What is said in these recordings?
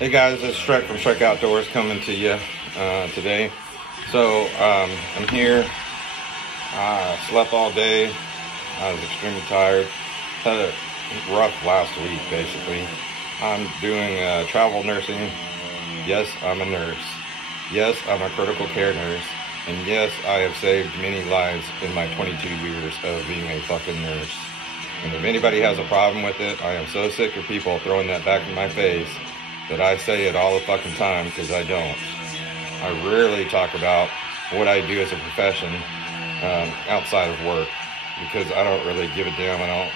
Hey guys, it's Shrek from Shrek Outdoors coming to you today. So I'm here. I slept all day. I was extremely tired. Had a rough last week, basically. I'm doing travel nursing. Yes, I'm a nurse. Yes, I'm a critical care nurse. And yes, I have saved many lives in my 22 years of being a fucking nurse. And if anybody has a problem with it, I am so sick of people throwing that back in my face that I say it all the fucking time, because I don't. I rarely talk about what I do as a profession outside of work, because I don't really give a damn. I don't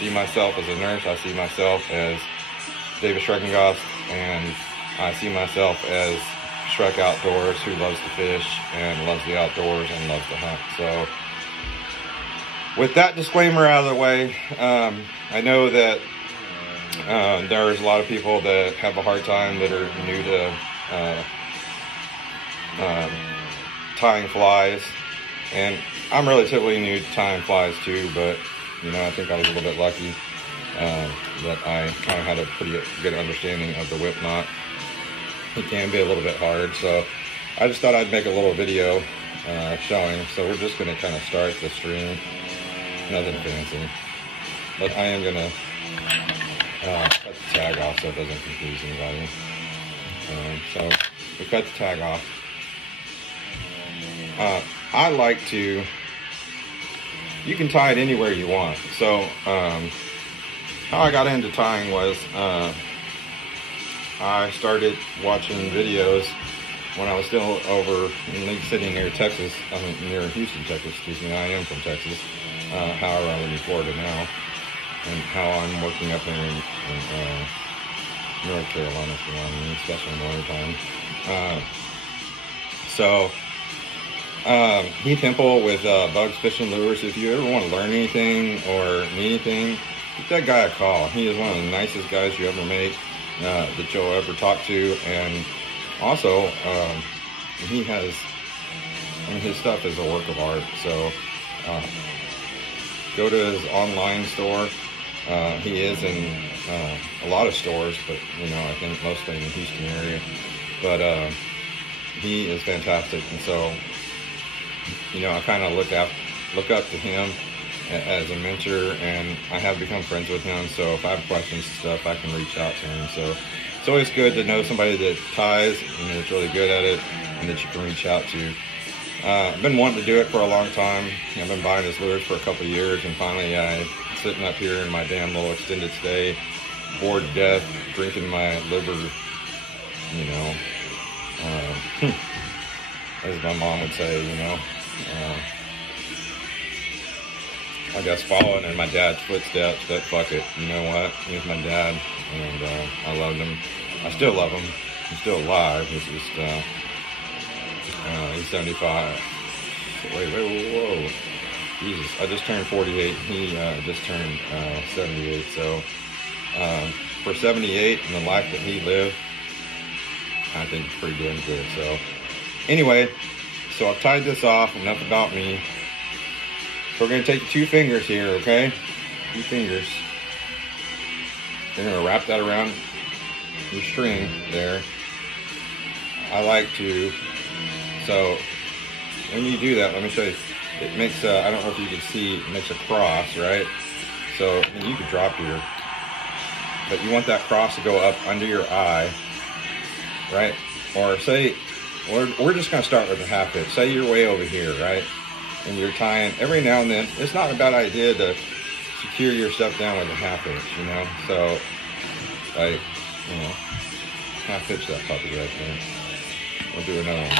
see myself as a nurse. I see myself as David Schreckengost, and I see myself as Shrek Outdoors, who loves to fish and loves the outdoors and loves to hunt. So with that disclaimer out of the way, I know that there's a lot of people that have a hard time that are new to tying flies, and I'm relatively new to tying flies too, but you know, I think I was a little bit lucky that I kind of had a pretty good understanding of the whip knot. It can be a little bit hard, so I just thought I'd make a little video showing. So we're just going to kind of start the stream. Nothing fancy, but I am going to cut the tag off so it doesn't confuse anybody. So we cut the tag off. I like to, you can tie it anywhere you want. So how I got into tying was I started watching videos when I was still over in League City near Texas. I mean, near Houston, Texas, excuse me. I am from Texas. However, I live in Florida now, and how I'm working up here in North Carolina for me, especially in the winter time. Heath Hempel with Bugs Fishing Lures. If you ever want to learn anything or need anything, give that guy a call. He is one of the nicest guys you ever meet, that you'll ever talk to. And also, he has, I mean, his stuff is a work of art. So go to his online store. He is in a lot of stores, but you know, I think mostly in the Houston area. But he is fantastic, and so you know, I kind of look up to him as a mentor, and I have become friends with him. So if I have questions and stuff, I can reach out to him. So it's always good to know somebody that ties and that's really good at it, and that you can reach out to. I've been wanting to do it for a long time. I've been buying his lures for a couple of years, and finally I'm sitting up here in my damn little extended stay, bored to death, drinking my liver, you know, as my mom would say, you know. I guess following in my dad's footsteps, but fuck it, you know what? He was my dad, and I loved him. I still love him. He's still alive. He's just, he's 75. Whoa. Jesus, I just turned 48. He just turned 78. So for 78 and the life that he lived, I think it's pretty damn good. So anyway, so I've tied this off. Enough about me. So we're going to take 2 fingers here, okay? 2 fingers. You're going to wrap that around your string there. I like to, so when you do that, let me show you. It makes I don't know if you can see, it makes a cross, right? So I mean, you could drop here, but you want that cross to go up under your eye, right? Or say, we're just going to start with a half hitch. Say you're way over here, right? And you're tying, every now and then, it's not a bad idea to secure your stuff down with a half hitch, you know? So, like, you know, half hitch that puppy right there. We'll do another one.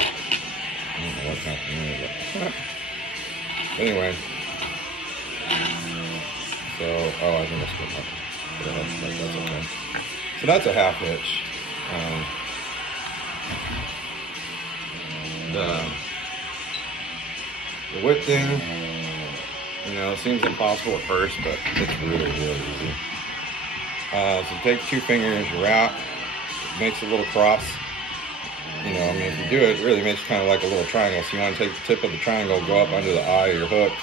I don't know what's happening there, but anyway. So, oh, I think that's good enough. Yeah, that's okay. So that's a half hitch. The whip thing, you know, seems impossible at first, but it's really, really easy. So take 2 fingers, you wrap, it makes a little cross. You know, I mean, if you do it, it really makes kind of like a little triangle. So you want to take the tip of the triangle, go up under the eye of your hook.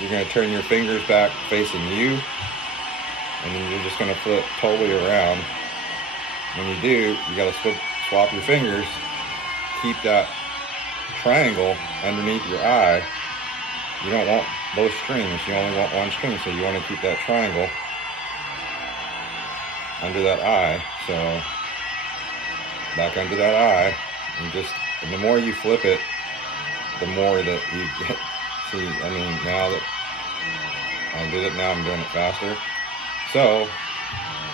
You're going to turn your fingers back facing you, and then you're just going to flip totally around when you do, you gotta swap your fingers. Keep that triangle underneath your eye. You don't want both strings, you only want one string, so you want to keep that triangle under that eye. So back under that eye, and the more you flip it, the more that you get. See, I mean, now that I did it, now I'm doing it faster. So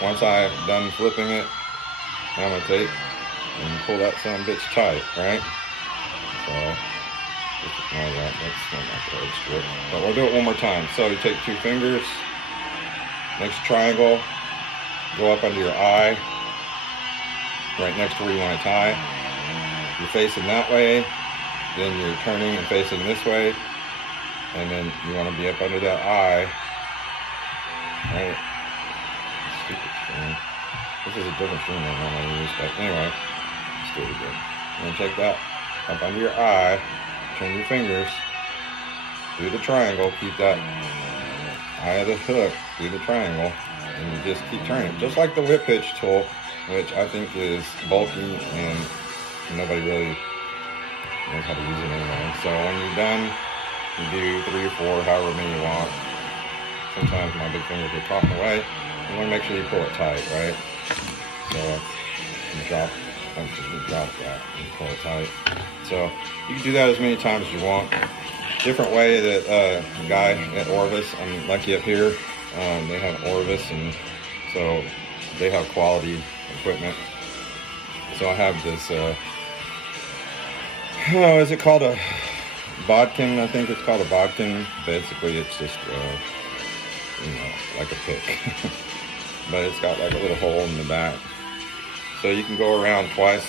once I'm done flipping it, I'm gonna take and pull that son of a bitch tight, right? So that's not my code strip. But we'll do it one more time. So you take two fingers, next triangle, go up under your eye, right next to where you want to tie. You're facing that way, then you're turning and facing this way, and then you want to be up under that eye. Right? Stupid string. This is a different string than I normally use, but anyway, let's do it again. You're going to take that up under your eye, turn your fingers, do the triangle, keep that eye of the hook, do the triangle, and you just keep turning. Just like the whip hitch tool, which I think is bulky and nobody really knows how to use it anyway. So when you're done, you do 3 or 4, however many you want. Sometimes my big finger gets caught in the way. You want to make sure you pull it tight, right? So you drop that and pull it tight. So you can do that as many times as you want. Different way that the guy at Orvis, I'm lucky up here, they have Orvis, and so they have quality equipment. So I have this, is it called a bodkin? I think it's called a bodkin. Basically, it's just, you know, like a pick. But it's got like a little hole in the back. So you can go around twice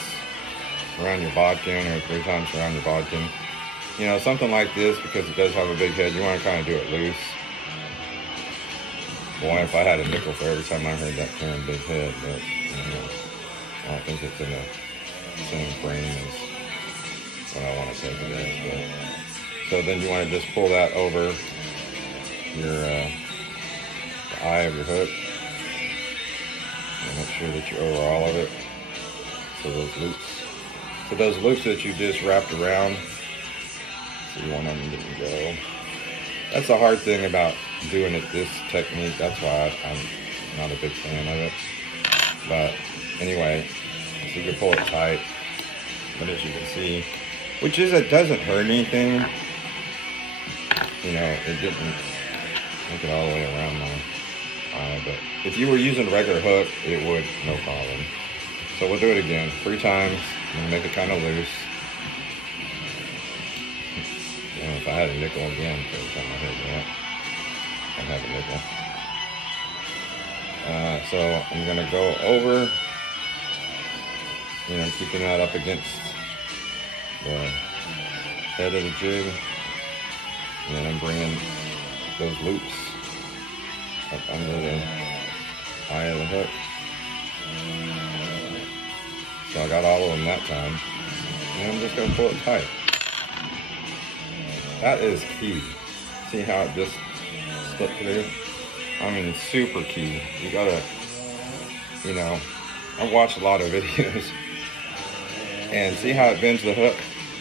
around your bodkin, or 3 times around your bodkin. You know, something like this, because it does have a big head, you want to kind of do it loose. Boy, if I had a nickel for every time I heard that term, big head, but you know, I don't think it's in the same frame as what I want to take it as. But, so then you want to just pull that over your the eye of your hook. And make sure that you're over all of it. So those loops that you just wrapped around, so you want them to go. That's the hard thing about doing it this technique. That's why I'm not a big fan of it. But anyway, so you can pull it tight. But as you can see, which is, it doesn't hurt anything. You know, it didn't make it all the way around my eye. But if you were using a regular hook, it would, no problem. So we'll do it again 3 times and make it kind of loose. You know, if I had a nickel again for every time I heard that, I'd have a nickel. So I'm going to go over, you know, keeping that up against the head of the jig, and then I'm bringing those loops up under the eye of the hook. So I got all of them that time, and I'm just going to pull it tight. That is key. See how it just slipped through? I mean, it's super key. You gotta, you know, I've watched a lot of videos, and see how it bends the hook?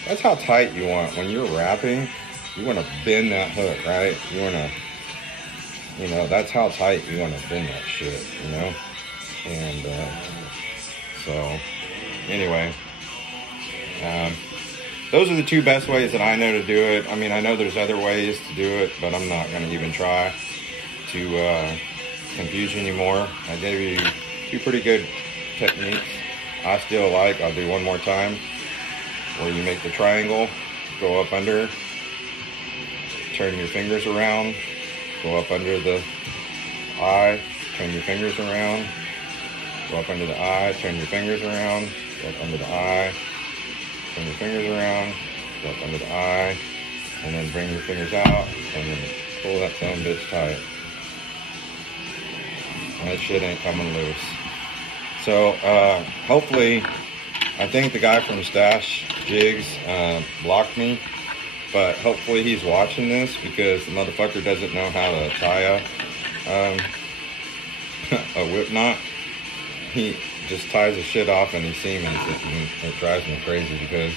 That's how tight you want. When you're wrapping, you want to bend that hook, right? You want to, you know, that's how tight you want to bend that shit, you know? And so, anyway, those are the 2 best ways that I know to do it. I mean, I know there's other ways to do it, but I'm not going to even try to confuse you anymore. I gave you 2 pretty good techniques. I still like, I'll do one more time, where you make the triangle, go up under, turn your fingers around, go up under the eye, turn your fingers around, go up under the eye, turn your fingers around, go up under the eye, turn your fingers around, go up under the eye, and then bring your fingers out, and then pull that son of a bitch tight. And that shit ain't coming loose. So, hopefully, I think the guy from Stash Jigs blocked me, but hopefully he's watching this, because the motherfucker doesn't know how to tie a whip knot. He just ties the shit off any Siemens. It drives me crazy because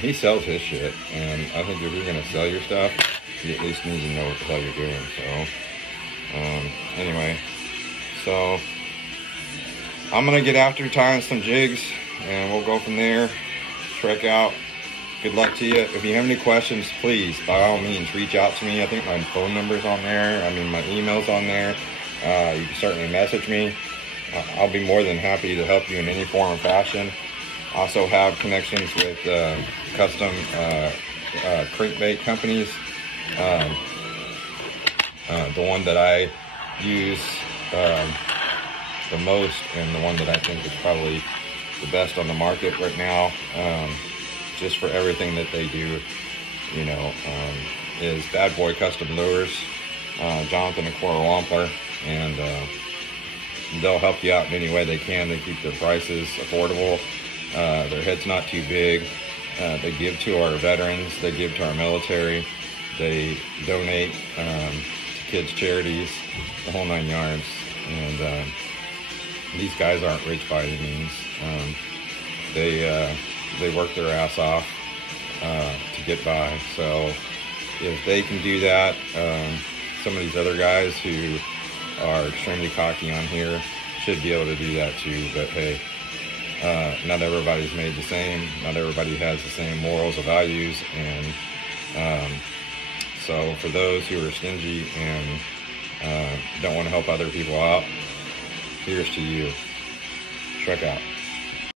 he sells his shit, and I think if you're gonna sell your stuff, you at least need to know what the hell you're doing. So anyway, so I'm gonna get after tying some jigs, and we'll go from there. Trek out. Good luck to you. If you have any questions, please, by all means, reach out to me. I think my phone number's on there. I mean, my email's on there. You can certainly message me. I'll be more than happy to help you in any form or fashion. I also have connections with custom crankbait companies. The one that I use the most, and the one that I think is probably the best on the market right now, just for everything that they do, you know, is Bad Boy Custom Lures, Jonathan and Cora Wampler, and they'll help you out in any way they can. They keep their prices affordable. Their head's not too big. They give to our veterans. They give to our military. They donate to kids' charities, the whole 9 yards. And these guys aren't rich by any means. They work their ass off to get by. So if they can do that, some of these other guys who are extremely cocky on here should be able to do that too. But hey, not everybody's made the same. Not everybody has the same morals or values. And so for those who are stingy and don't want to help other people out, here's to you. Trek out.